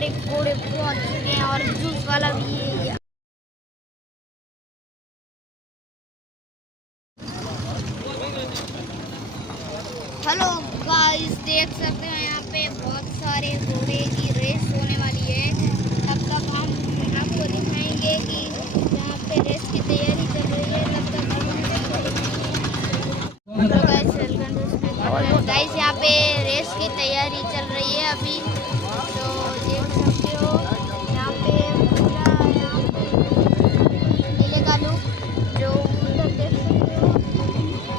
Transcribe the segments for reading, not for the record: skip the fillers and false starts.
हमारे घोड़े पहुंच चुके हैं और जूस वाला भी है। हेलो गाइस, देख सकते हैं यहाँ पे बहुत सारे घोड़े की रेस होने वाली है। तब तक हम आपको दिखाएंगे कि यहाँ पे रेस की तैयारी चल रही है। तब तक गाइस यहाँ पे रेस की तैयारी चल रही है अभी, तो देख सकते हो यहाँ पे पूरा नीले का लुक जो उधर देख सकते हो,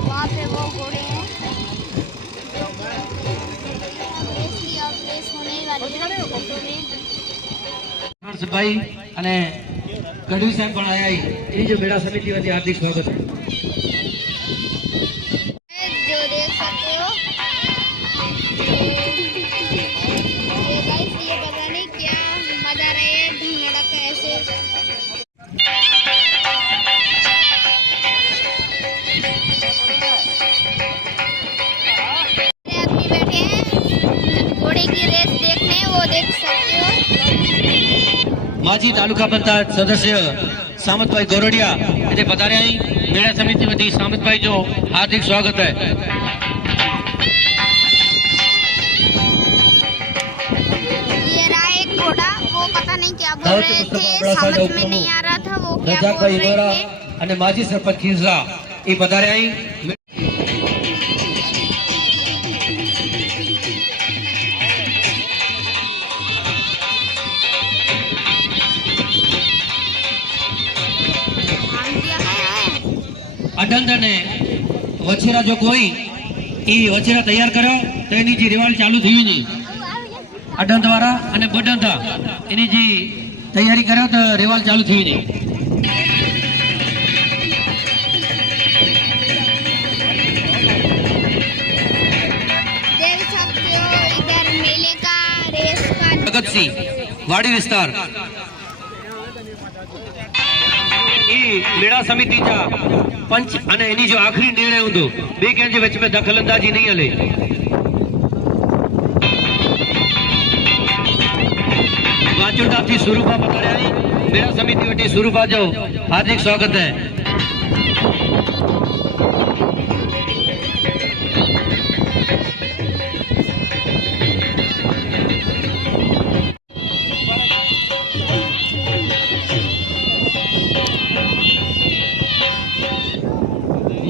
वहाँ पे वो घोड़े हैं। भाई અને કડવી સાહેબ પણ આયા એ જો મેળા સમિતિ વતી હાર્દિક સ્વાગત है। जो देख सकते हो ये गाइस, ये पता नहीं क्या मजा रहे हैं ढूंढने का ऐसे। आदमी बैठे हैं घोड़े की रेस देखने, वो देख सकते हो। माजी तालुका पंचायत सदस्य सामतभाई गोरडिया इथे पधारे आई मेळा समिति वती सामतभाई जो हार्दिक स्वागत है। ये रहा एक घोड़ा, वो पता नहीं क्या बोल रहे थे, समझ में नहीं आ रहा था वो क्या बोल रहे थे। અને માજી સરપંચ ખીરસરા એ પધારે आई। अडंद ने वछेरा जो कोई ई वछेरा तैयार करो तो एनी जी रिवाल चालू थी नहीं। अडंद वाला अने बडंद एनी जी तैयारी करो तो रिवाल चालू थी नहीं। देख सकते हो इधर मेले का रेस का भगत सिंह वाड़ी विस्तार मेड़ा समिति जा पंच अने एनी जो आखिरी निर्णय होंदो बे कंहिंजे विच में दखलंदाजी नहीं हले। वाचुड़ा थी सुरूपा पधारिया आई मेड़ा समिति वटी सुरूपा जो हार्दिक स्वागत है।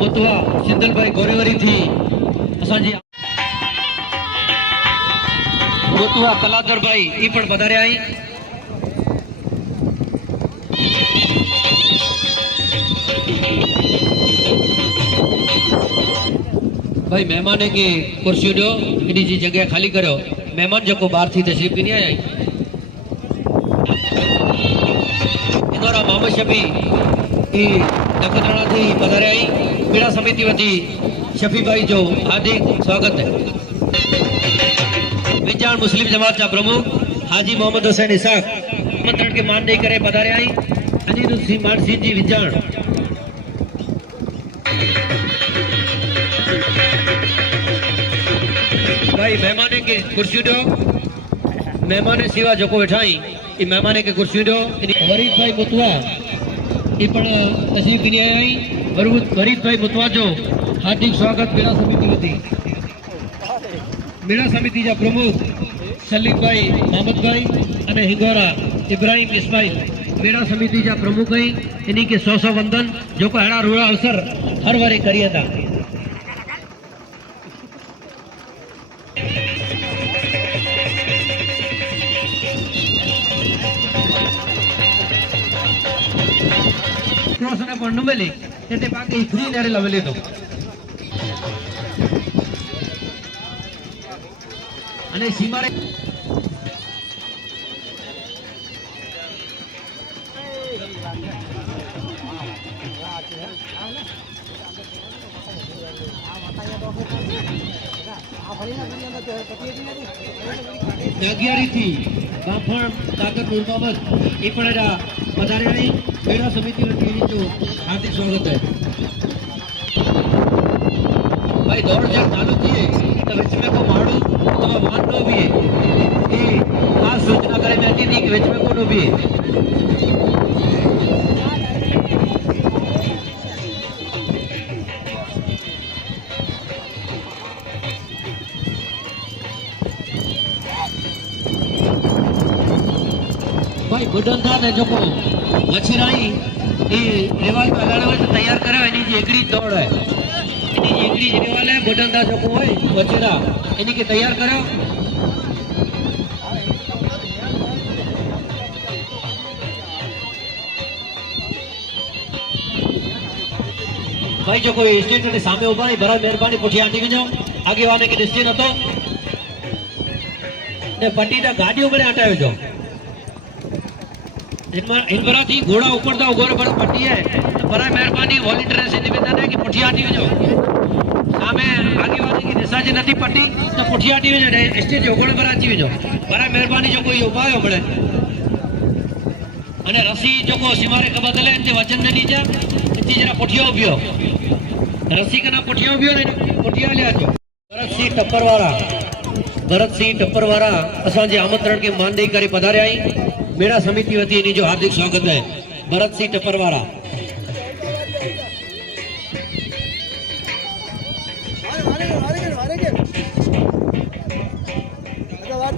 मोतवा सिंदल भाई गोरेवरी थी असांजी मोतवा कलाधर भाई ई पण पधारे आई। भाई मेहमान के कुर्सी दो इनी जी जगह खाली करो। मेहमान जो बाहर थी तशरीफ नहीं आई। इनोरा मोहम्मद शफी ई नखत्राणा थी पधारे आई मेड़ा समिति वती शफी भाई जो हार्दिक स्वागत है। विजान मुस्लिम जमात का प्रमुख हाजी मोहम्मद हुसैन इसाक आमंत्रण के मान नहीं करे पधारे आई। अजीत सिंह मान सिंह जी विजान भाई मेहमान के कुर्सी दो। मेहमान सिवा जो वेठाई ई मेहमान के कुर्सी दो। वरीद भाई मुतवा ई पण तशरीफ नहीं आई। वरीद भाई मुतवा जो हार्दिक स्वागत मेड़ा समिति वती। मेड़ा समिति जा प्रमुख सलीम भाई मोहम्मद भाई अने हिंगोरा इब्राहिम इस्माइल मेड़ा समिति जा प्रमुख है। इन्हीं के 100 वंदन जो को हेड़ा रोड़ा अवसर हर वारे करिए था। ने पण मिले ते बाकी फ्री नेरे लवेले तो अने सीमारे थी गाफण काकर नूर मोहम्मद ए पण पधारे आई मेड़ा समिति वती जो हार्दिक स्वागत है। भाई दौड़ जब चालू थी तो विच में को मारू तो वाहन नो भी ये खास सूचना करे बैठी थी कि विच में को नो भी भाई बुढ़न था ने जो को मछराई ये रिवाज में लगाना तो तैयार करे इनी जी एकड़ी दौड़ है इनी जी एकड़ी रिवाज है बुढ़न था जो को है मछरा इनी के तैयार करो भाई जो कोई स्टेट के सामने उभा है बड़ा मेहरबानी पुठिया आंटी वञो आगे वाले के निश्चय न तो ने पट्टी दा गाड़ी ऊपर हटायो जो इन बरा थी घोड़ा ऊपर दा उगोर पर पट्टी है तो बड़ा मेहरबानी वॉलंटियर से निवेदन है कि पुठिया आंटी वञो सामे आगे वाले की दिशा जे नथी पट्टी तो पुठिया आंटी वञो स्टेज उगोर पर अची वञो बड़ा मेहरबानी जो कोई उभा है बड़े અને રસી જોકો સિમારે કે બદલે તે વચન ને નીચે इतनी जरा पुठिया उबियो रस्सी का ना पुठिया उबियो ने पुठिया ले आजो भरत सिंह टप्परवारा असा जे आमंत्रण के मानदेय करे पधारे आई मेरा समिति वती इनी जो हार्दिक स्वागत है भरत सिंह टप्परवारा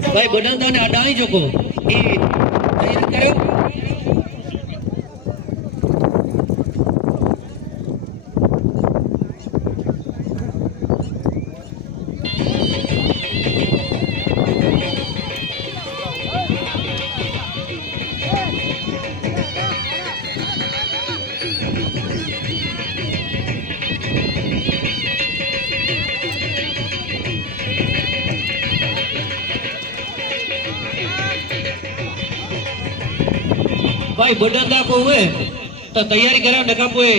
भाई बदल ने अडाई जोको ए तैयार करो भाई बुढ़ा को हुए तो तैयारी करा नका पोए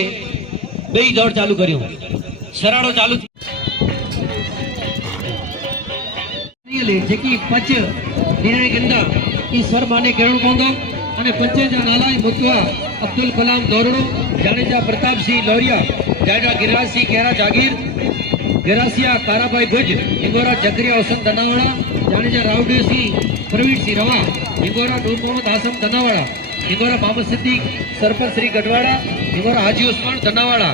बेई दौड़ चालू करियो सराड़ो चालू ले जेकी पच निर्णय गिंदा ई सर माने केणो कोंदो अने पंचे जा नाला मुतवा अब्दुल कलाम दौरड़ो जानेजा प्रताप सिंह लोरिया जानेजा गिरिराज सिंह केरा जागीर गिरासिया काराबाई भुज इंगोरा जकरिया हुसैन दनावाड़ा जानेजा रावडे सिंह प्रवीण सिंह रवा इंगोरा नूर मोहम्मद आसम दनावाड़ा इंगोरा मोहम्मद सिद्दीक सरपंच श्री गढ़वाड़ा इंगोरा हाजी उस्मान दनावाड़ा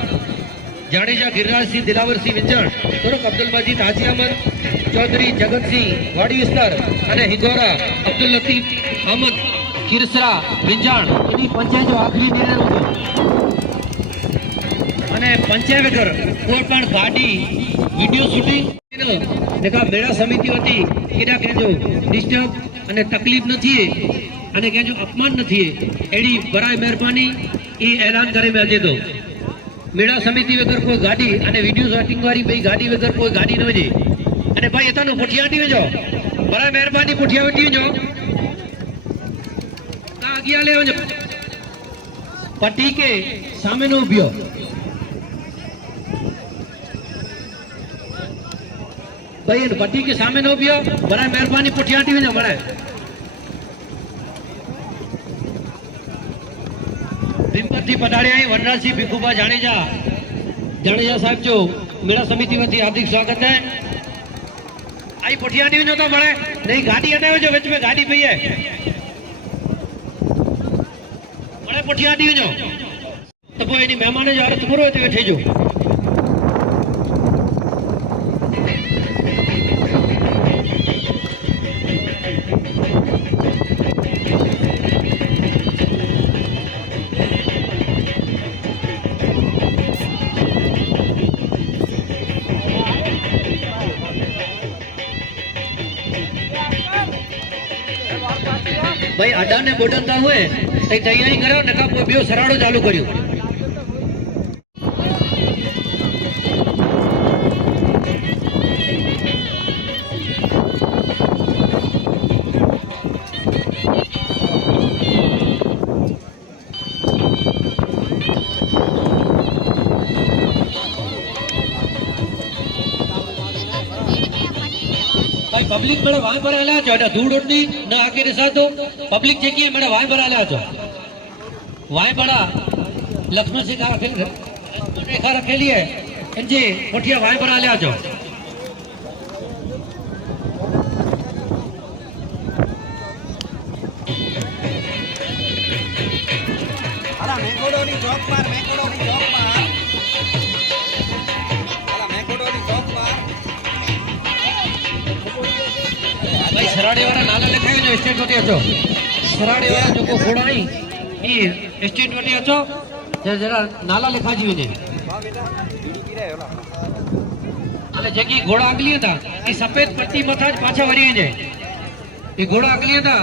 जाडेजा गिरिराज सिंह दिलावर सिंह विंजण तुरक अब्दुल मजीद हाजी अहमद चौधरी जगत सिंह वाड़ी विस्तार अने हिंगोरा अब्दुल लतीफ अहमद किरसरा विंजण इनी पंचायत जो आखिरी निर्णय होतो अने पंचायत वगर कोई पण गाड़ी वीडियो शूटिंग देखा मेरा समिति वती केडा केजो डिस्टर्ब अने तकलीफ न थी अने केजो अपमान न थी एडी बराए मेहरबानी ई ऐलान करे में अजे तो मेरा समिति वगर कोई गाड़ी अने वीडियो शूटिंग वाली भाई गाड़ी वगर कोई गाड़ी न वजे अने भाई एतानो पुठिया नी वजो बराए मेहरबानी पुठिया वटी वजो का आगिया ले वजो पट्टी के सामे नो उभ्यो भाई पट्टी के सामे नो उभ्यो बराए मेहरबानी पुठिया नी वजो बराए थी पधारे आई वनराज सिंह भिखुबा जाडेजा साहब जो मेरा समिति वती हार्दिक स्वागत है आई पुठिया नी वजो तो बड़े नहीं गाड़ी हटायो जो विच में गाड़ी पई है बड़े पुठिया नी वजो तो कोई नहीं मेहमान जो अर्थ पूरो ते वेठे जो भाई अड्डा ने बोडंदा हुए तैयारी करो नका बियो सराड़ो चालू करियो पब्लिक मेरे वहां पर आला जो धूड़ उड़नी न आके रिसा दो पब्लिक जेकी है मेरे वहां पर आला जो वहां बड़ा लक्ष्मण सिंह रेखा रखेली है इंजे मुठिया वहां पर आला जो भाई सराड़े वाला नाला लिखायो जो स्टेट वटी अचो सराड़े वाला जो को घोड़ा नहीं ई स्टेट वटी अचो जरा नाला लिखाजी वने अने जेकी घोड़ा अगली था ई सफेद पट्टी मथाज पाछा वरी वने ई घोड़ा अगली था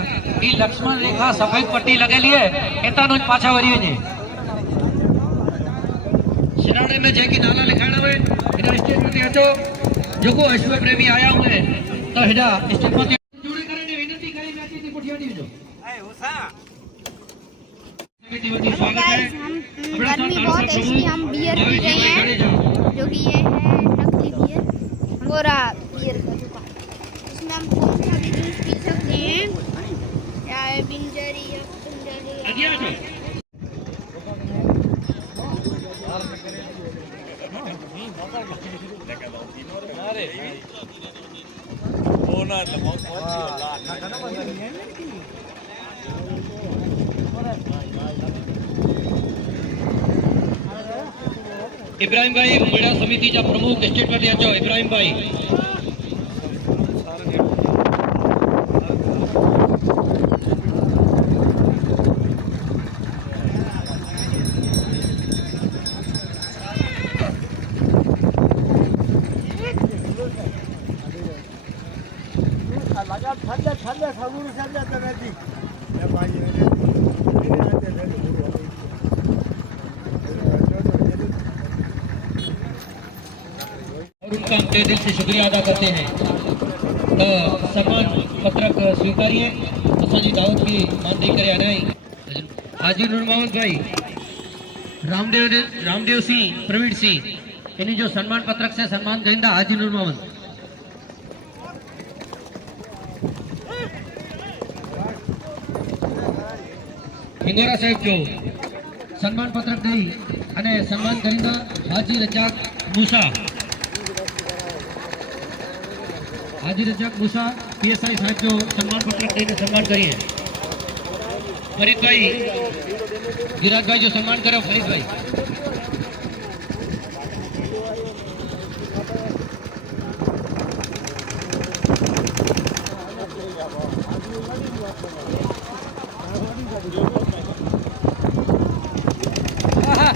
ई लक्ष्मण रेखा सफेद पट्टी लगेली है एतानो पाछा वरी वने सराड़े में जेकी नाला लिखाणा हुए इधर स्टेट वटी अचो जो को अश्व प्रेमी आया हुए तो हेडा स्टेट वटी हेलो गाइस, हम गर्मी बहुत है इसलिए हम बियर पी रहे हैं जो कि ये है नकली बियर गोरा बियर का दुकान। इसमें हम कौन सा भी जूस पी सकते हैं या बिंजरी या कुंजरी इब्राहिम भाई मेड़ा समिति जा प्रमुख स्टेट वटी अचो इब्राहिम भाई और उनका हम तहे दिल से शुक्रिया अदा करते हैं तो सम्मान पत्रक स्वीकारिए असांजी दावत की मानदेई करे अनाई हाजी नूर मोहम्मद भाई रामदेव सिंह प्रवीण सिंह इन्हीं जो सम्मान पत्रक से सम्मान देंदा हाजी नूर मोहम्मद हिंगोरा साहब जो सम्मान पत्रक दई अने सम्मान करींदा हाजी रजाक मूसा हाजी रजाक मूसा पीएसआई साहब जो सम्मान पत्रक देने सम्मान करिए फरीद भाई गिराज भाई जो सम्मान करो फरीद भाई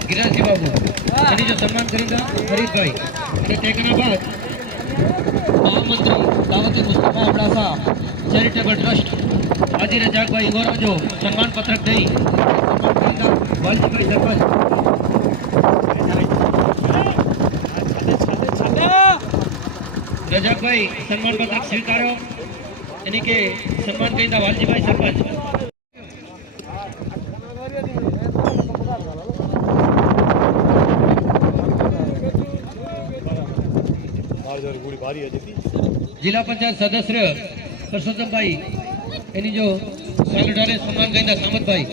गिराज जी बाबू इन्हीं जो सम्मान करेंगे फरीद भाई અને ટેકના બાદ મહામંત્રી દાવતે મુસ્તફા અબડાસા ચેરિટેબલ ટ્રસ્ટ હાજી રજાક ભાઈ ઇંગોરા જો સન્માન પત્રક દઈ સન્માન કરેંગા વાલજીભાઈ સરપંચ रजाक भाई सम्मान पत्रक स्वीकारो यानी के सम्मान कहींदा वालजी भाई सरपंच जिला पंचायत सदस्य परसोत्तम भाई यानी जो सालुडारे सम्मान कहींदा सामत भाई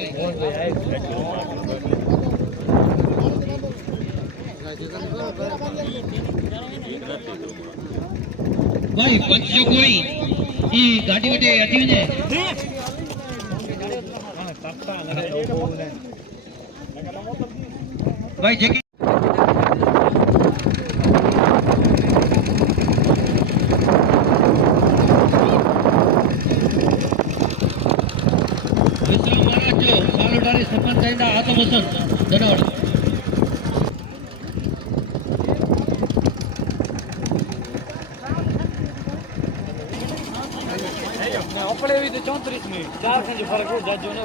भाई पंच जो कोई ई गाड़ी वटे अची वने भाई जेकी विश्राम महाराज जो सालोडारे सम्मान कहींदा आतम हसन धनोड़ अपने भी तो 34 में 4 खंड फर्क हो जाजो ने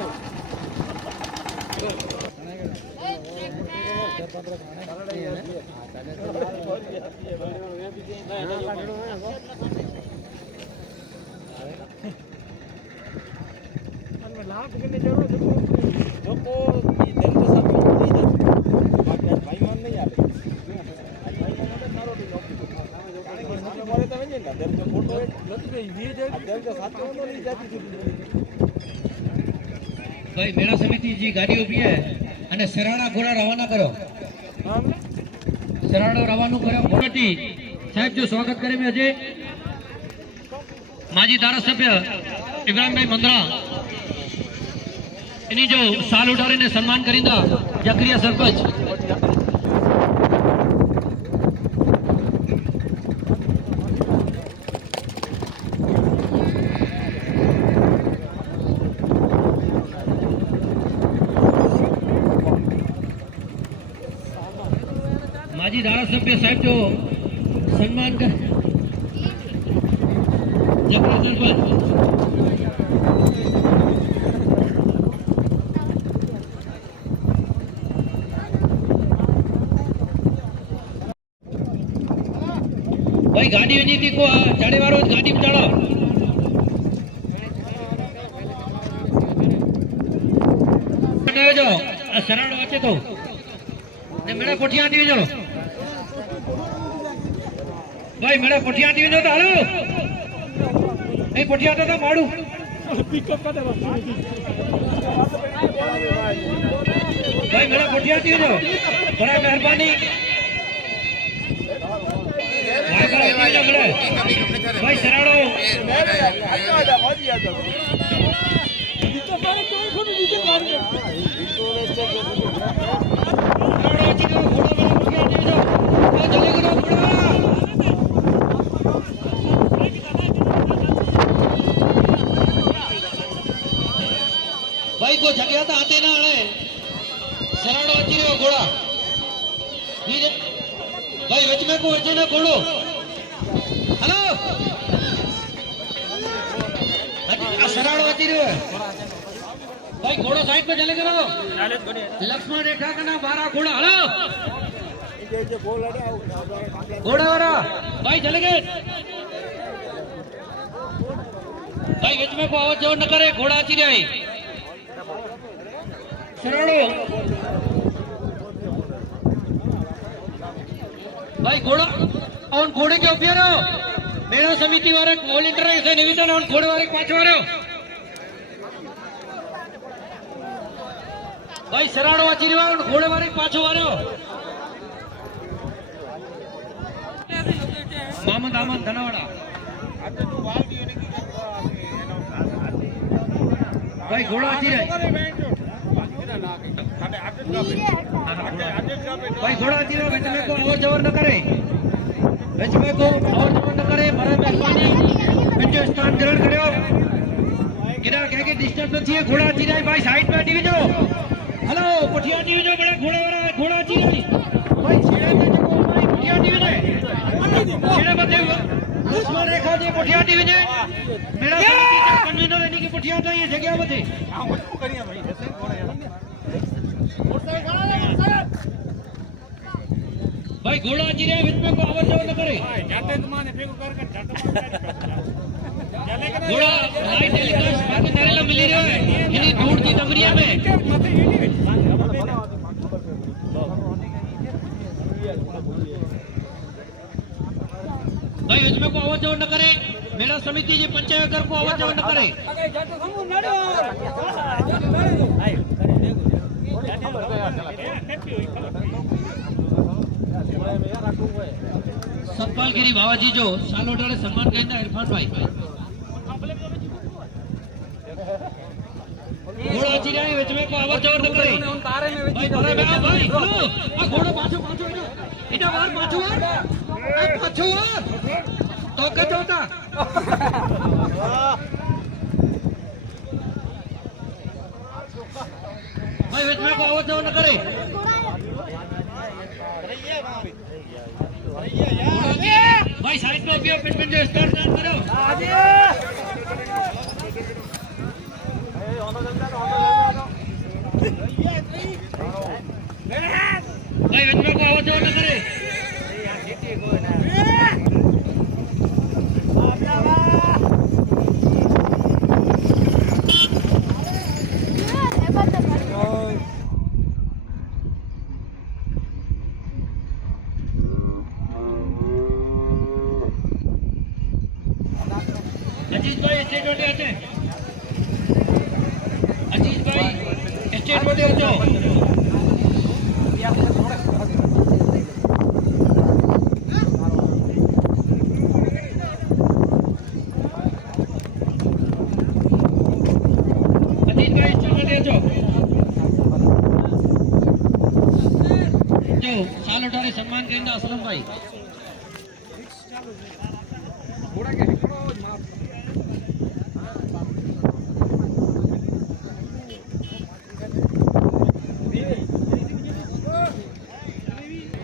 लाभ के जरूरत जो को दिल तो सब नहीं जाते भाई मान नहीं आले भाई मेरा समिति जी गाड़ी उभी है અને સરાણા ઘોડા રવાના કરો સરાણો રવાનો કરો મોટી સાહેબ જો સ્વાગત કરે મે અજે માજી ધારાસભ્ય ઇબ્રાહિમભાઈ મંદરા એની જો સાલ ઉઠાડીને સન્માન કરીંदा જકરિયા સરપંચ माजी धारासभ्य साहब जो सम्मान कर जकरिया सरपंच भाई गाड़ी वही थी को जाड़े वारो गाड़ी में चढ़ो जो शरण वाचे तो ने मेरा कोठिया दी जो भाई मेरा कोठिया दी जो तो हेलो ए कोठिया तो माडू पिकअप कर दे भाई मेरा कोठिया दी जो बड़ा मेहरबानी भाई शराड़ो भाई को जगह तो आते ना हणे शराड़ो अची रहो घोड़ा भाई विच में को अचे ना घोड़ो हेलो शराड़ो अची रहो भाई घोड़ो साइड पे चले करो लक्ष्मण रेखा का नाम 12 घोड़ा हेलो घोड़ा वाला भाई चले गए भाई बीच में को आवाज जोर न करे घोड़ा अची रही शराड़ो भाई घोड़ा और घोड़े के ऊपर रहो मेरा समिति वाले वॉलंटियर से निवेदन और घोड़े वाले पाछो रहो भाई शराड़ो अची रहो और घोड़े वाले पाछो रहो मामद आमद धनवाड़ा भाई घोड़ा अची रहे भाई घोड़ा अची रहो बीच में को और जबर न करे बीच में को और जबर न करे मारा मेहरबानी पंहिंजो स्थान ग्रहण करियो केड़ा के डिस्टर्ब न थिए घोड़ा अची रहे भाई साइड पे अटी वजो हेलो पुठिया अटी वजो बड़ा घोड़ा वाला घोड़ा अची रही भाई छेड़ा पे जो भाई पुठिया अटी वजे छेड़ा मथे लक्ष्मण रेखा जे पुठिया अटी वजे मेरा कन्वीनर यानी कि पुठिया तो ये जगह मथे हां मत करिया भाई ऐसे घोड़ा भाई घोड़ा अची रहे बीच में को आवाज जवर न करे जाते माने फेंको कर घोड़ा लाइट टेलीकास्ट बाकी नरेला मिली रहा है इन्हीं दूर की डबरिया में भाई बीच में को आवाज जवर न करे मेरा समिति जी पंचायत कर को आवाज जवर न करे सतपालगिरी बाबाजी जो साल उठाड़े सम्मान कहता इरफान भाई घोड़ा अची रहा है बीच में को आवाज जोर न करे भाई घोड़े में आओ भाई आ घोड़ो पाछो पाछो इटा बाहर पाछो आ पाछो तो के जोता भाई बीच में को आवाज जोर न करे भाई साइड पे पियो पिन पिन जो स्टार्ट करो भाई बीच में को आवाज जोर न करे अजीत भाई स्टेट वाले आते अजीत भाई स्टेट वाले आ जाओ अजीत भाई स्टेट वाले आ जाओ जो साल उठारे सम्मान करेंदा असलम भाई।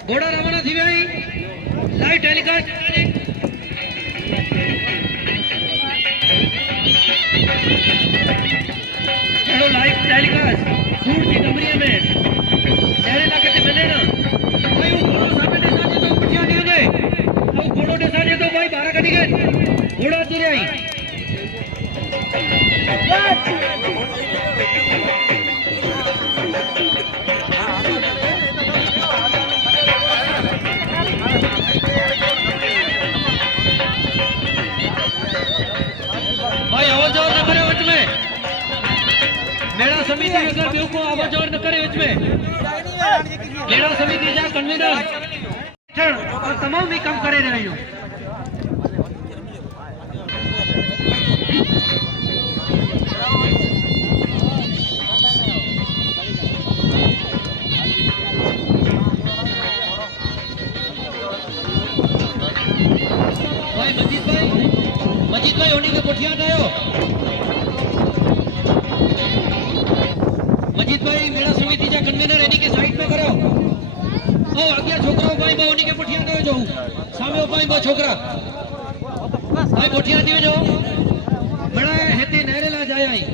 घोड़ा रवाना थी भाई लाइव टेलीकास्ट लाइव टेलीकास्ट दूर की डमरिया में नहरे इलाके से मिले ना भाई वो घोड़ो सामने देसा जे तो पटिया नहीं होंगे वो घोड़ो देसा जे तो भाई बारह कटी गए घोड़ा तुरे आई भाई आवाज और न करे वच में मेरा समिति अगर बेव को आवाज और न करे वच में मेरा समिति जा कन्वीनर और तमाम भी काम करे रहे हो भाई मजीद भाई होने के कोठिया गयो मजीद भाई मेरा समिति जा कन्वीनर एनी के साइड पे करो ओ आगे छोकरो भाई बा होनी के कोठिया गयो जो सामे भाई बा छोकरा भाई कोठिया दियो जो बड़ा हेते नहरे ला जाय आई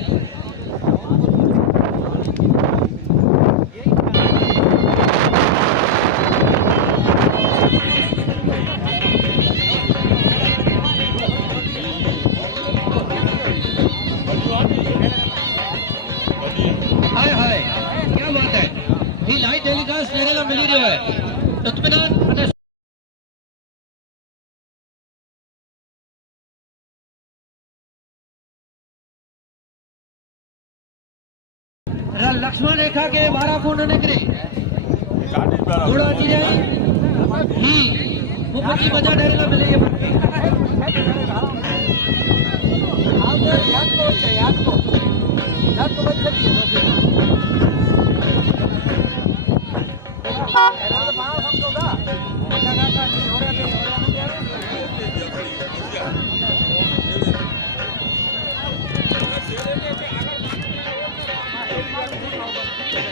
मिली रहो है इत्मीनान लक्ष्मण रेखा के 12 फुट निकले घोड़ा जी जाए वो पति बजा डेरेला मिलेंगे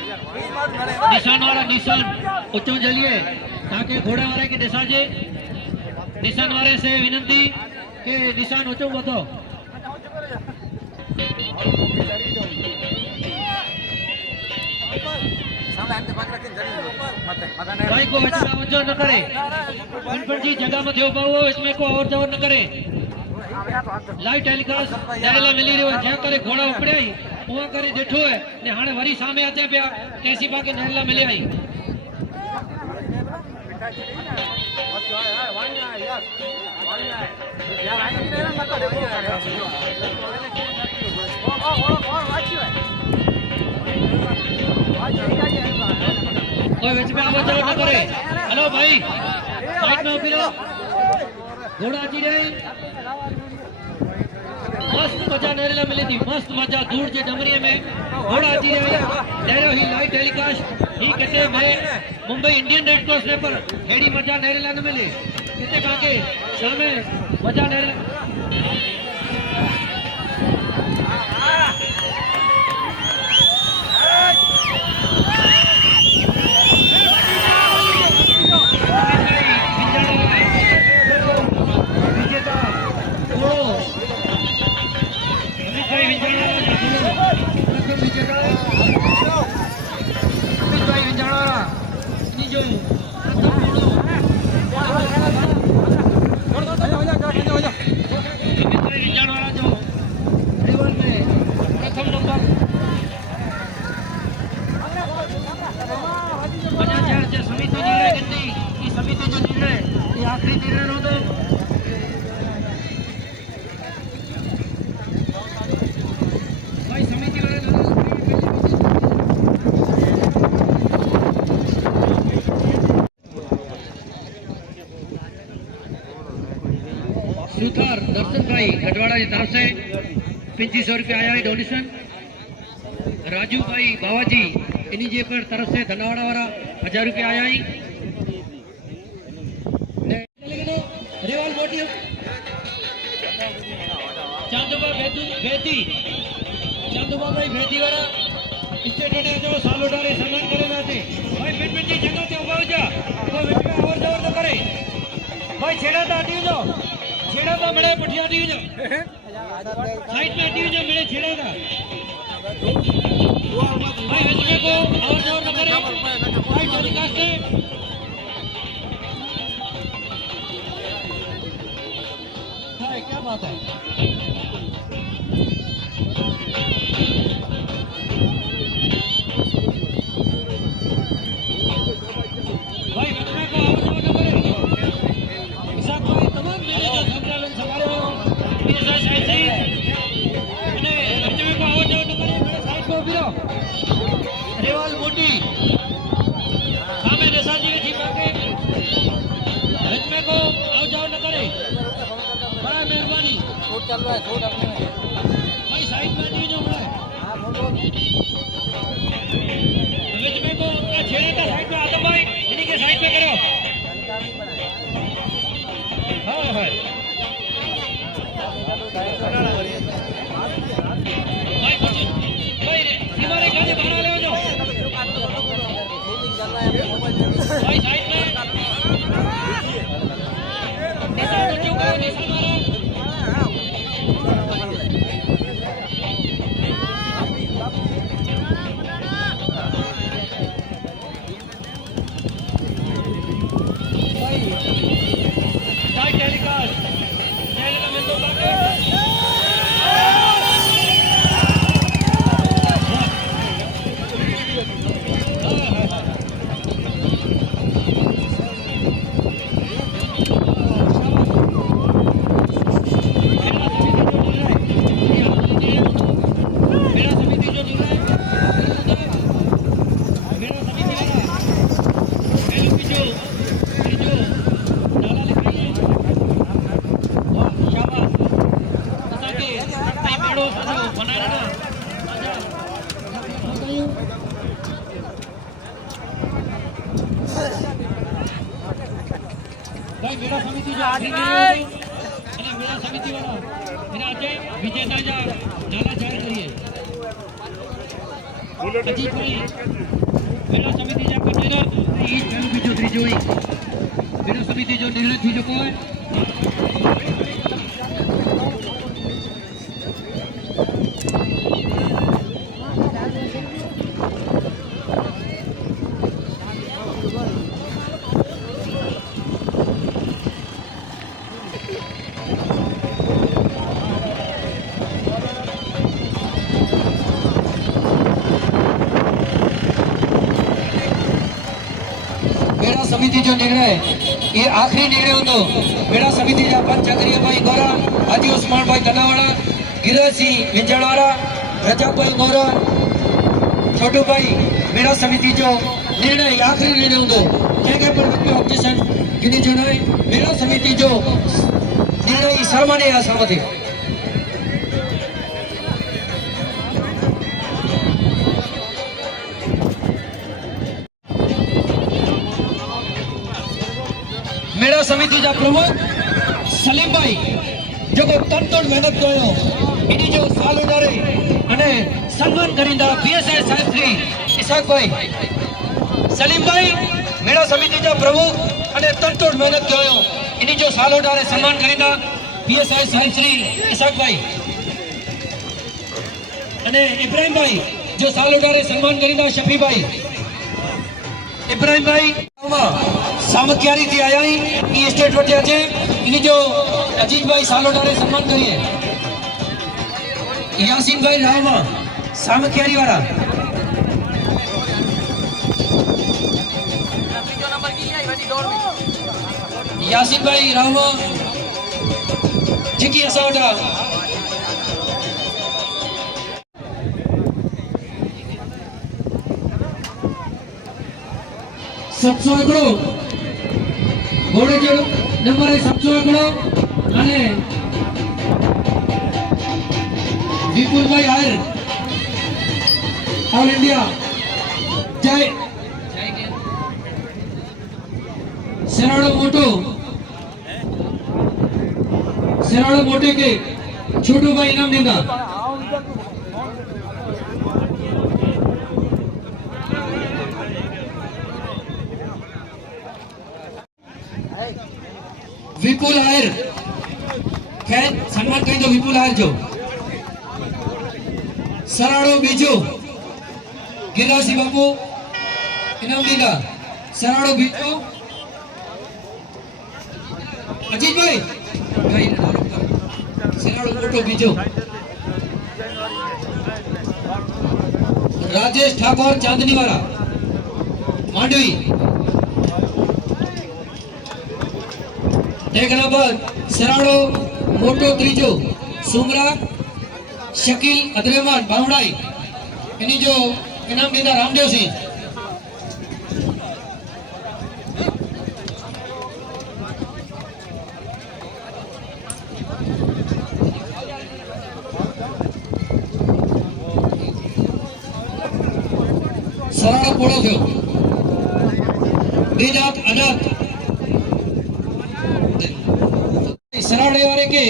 निशान वाला निशान उच्चों चलिए ताकि घोड़ा वाले के दिशा जे निशान वाले से विनंती के निशान उच्चों बताओ भाई को वजह न करे गणपत जी जगह में थियो पाओ इसमें को और जवर न करे लाइव टेलीकास्ट नहरेला मिली रहो जे करे घोड़ा उपड़े उहा करे ॾिठो है ने हाणे वरी सामे अचे पिया केसी बाके नहरेला मिले आई कोई विच में आवाज न करे हेलो भाई साइड में उभी रहो घोड़ा जी रहे मस्त मजा नहरेला मिले थी मस्त मजा दूर जे डमरिया में घोड़ा जी रहे नहरो ही लाइव टेलीकास्ट ही कहते मैं मुंबई इंडियन रेड क्रॉस ने पर हेड़ी मजा नहरेला न मिले कहते काके सामे मजा नहरेला आखिरी निर्णय होतो भाई समिति वाले सुथार दर्शन भाई गढ़वाड़ा की तरफ से 2500 रुपया आया है डोनेशन राजू भाई बावाजी इन्हीं जे पर तरफ से धनवाड़ा वाला 1000 रुपया आया है भेती चंदुबा भाई भेती वाला स्टेट ने जो सालोटारे सम्मान करे जाते भाई मिनट की जगह पे उभा हो जा कोई बीच में और जोर न करे भाई छेड़ा तो हटी जाओ छेड़ा तो मेरे पटिया दी जाओ साइड में हटी जाओ मेरे छेड़ा था भाई हजमे को और जोर न करे भाई टेलीकास्ट से भाई क्या बात है भाई हजमे को और जोर न करे इसा कोई तमाम मेरे जो संचालन सवारे हो ये साइड से અને હજમે को और जोर न करे मेरे साइड को फिरो रेवाल मोटी सामे देसाजी थी बाके हजमे को आओ जाओ न करे बड़ा मेहरबानी शूट चल रहा है शूट अपने में भाई साइड में नहीं जो बड़ा हाँ फोटो हजमे को अपना छेड़े का साइड में आदम भाई इन्हीं के साइड में करो हाँ हाँ भाई कुछ भाई हमारे गाने बाहर ले जाओ भाई साइड में निशान बच्चों का निशान मारो भाई साइड टेलीकास्ट चैनल में तो बाकी भाई मेरा समिति जो आगे અને મેળા સમિતિ વાળા એને આજે વિજેતા જા નાલા જાહેર કરીએ પછી કોઈ મેળા સમિતિ જા કન્વીનર ઈ ચાલુ બીજો ત્રીજો ઈ મેળા સમિતિ જો નિર્ણય થઈ ચૂક્યો હોય मेरा समिति जो निर्णय ये आखिरी निर्णय होतो मेरा समिति जा पंचाकरिया भाई गोरा हाजी उस्मान भाई कनावाड़ा गिरसी विंजड़वाड़ा रजा भाई गोरा छोटू भाई मेरा समिति जो निर्णय आखिरी निर्णय होतो क्या पर व्यक्ति ऑब्जेक्शन गिनी जनाए मेरा समिति जो निर्णय सर्वमान्य असहमति मेरा समिति जा प्रमुख सलीम भाई जो को तनतोड़ मेहनत कयो इनी जो साल उडारे अने सन्मान करींदा पीएसआई साहब श्री इसाक भाई सलीम भाई मेरा समिति जा प्रमुख अने तनतोड़ मेहनत कयो इनी जो साल उडारे सन्मान करींदा पीएसआई साहब श्री इसाक भाई अने इब्राहिम भाई जो साल उडारे सन्मान करींदा शफी भाई इब्राहिम भाई सामकियारी थी आया ही ये स्टेट वटे अचे इनी जो अजीज भाई सालोटारे सम्मान करिए यासीन भाई रामा सामकियारी वाला यासीन भाई रामा जेकी असा वटा 711 घोड़े जो नंबर है 711 અને વિપુલભાઈ આયર ऑल इंडिया जय सेराड़ो मोटे के छोटू भाई इनाम देगा। વિપુલ આયર ખેર સન્માન કરી દો વિપુલ આયર જો સરાડો બીજો ગિરાસી બાપુ ઇનામ દીધા સરાડો બીજો અજીતભાઈ ભાઈ સરાડો મોટો બીજો राजेश ठाकुर चांदनी वाला मांडवी एक नंबर सराड़ो मोटो त्रीजो सुमरा शकील अदरेमान बावड़ाई इन्हीं जो इनाम दीदा रामदेव सिंह सराड़ा पोड़ो थो बीजात अनाथ सराड़े वाले के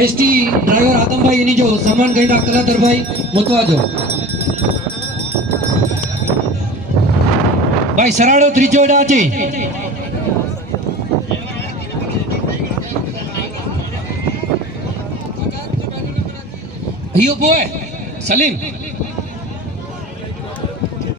एसटी ड्राइवर आदम भाई इन्हीं जो सामान गई कलाधर भाई मुतवा जो भाई सराड़ो त्रीजो डाचे यो बोए सलीम